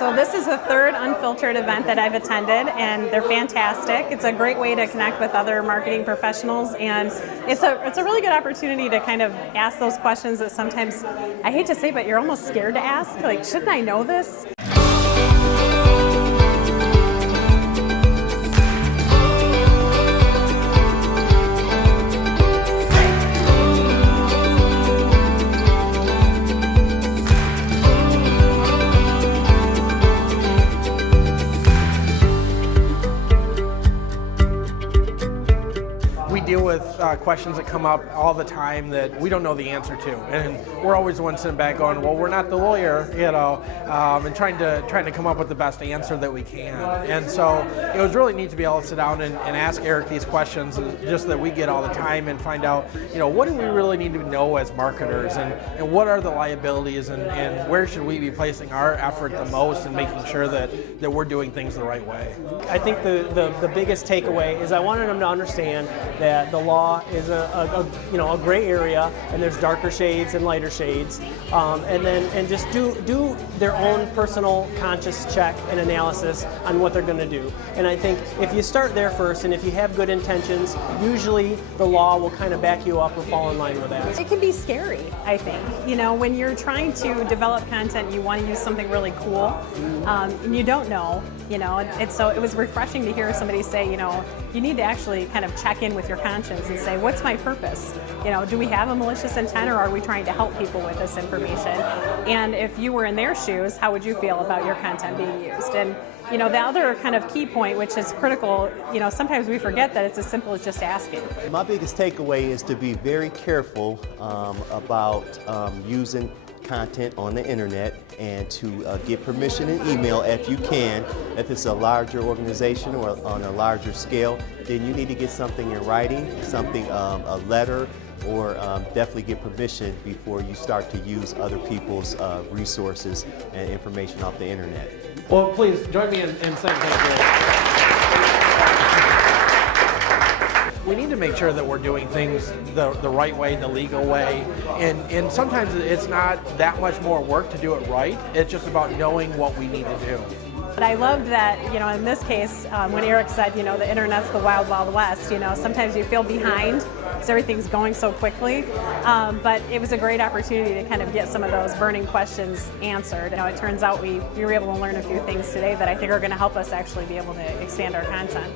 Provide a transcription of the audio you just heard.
So this is the third Unfiltered event that I've attended, and they're fantastic. It's a great way to connect with other marketing professionals, and it's a really good opportunity to kind of ask those questions that sometimes, I hate to say, but you're almost scared to ask. Like, shouldn't I know this? We deal with questions that come up all the time that we don't know the answer to, and we're always the ones sitting back going, "Well, we're not the lawyer," and trying to come up with the best answer that we can. And so it was really neat to be able to sit down and ask Eric these questions, just that we get all the time, and find out, what do we really need to know as marketers, and what are the liabilities, and where should we be placing our effort the most in making sure that we're doing things the right way. I think the biggest takeaway is I wanted them to understand that the law is a gray area, and there's darker shades and lighter shades, and just do their own personal conscious check and analysis on what they're going to do. And I think if you start there first, and if you have good intentions, usually the law will kind of back you up or fall in line with that. It can be scary, I think. When you're trying to develop content, you want to use something really cool, and you don't know, so it was refreshing to hear somebody say, you need to actually kind of check in with your conscience and say, what's my purpose? Do we have a malicious intent, or are we trying to help people with this information? And if you were in their shoes, how would you feel about your content being used? And the other kind of key point, which is critical, sometimes we forget that it's as simple as just asking. My biggest takeaway is to be very careful about using content on the internet, and to get permission in email if you can. If it's a larger organization or on a larger scale, then you need to get something in writing, something, a letter, or definitely get permission before you start to use other people's resources and information off the internet. Well, please join me in saying thank you. We need to make sure that we're doing things the right way, the legal way, and sometimes it's not that much more work to do it right. It's just about knowing what we need to do. But I loved that, in this case, when Eric said, the internet's the wild, wild west, sometimes you feel behind because everything's going so quickly. But it was a great opportunity to kind of get some of those burning questions answered. It turns out we were able to learn a few things today that I think are going to help us actually be able to expand our content.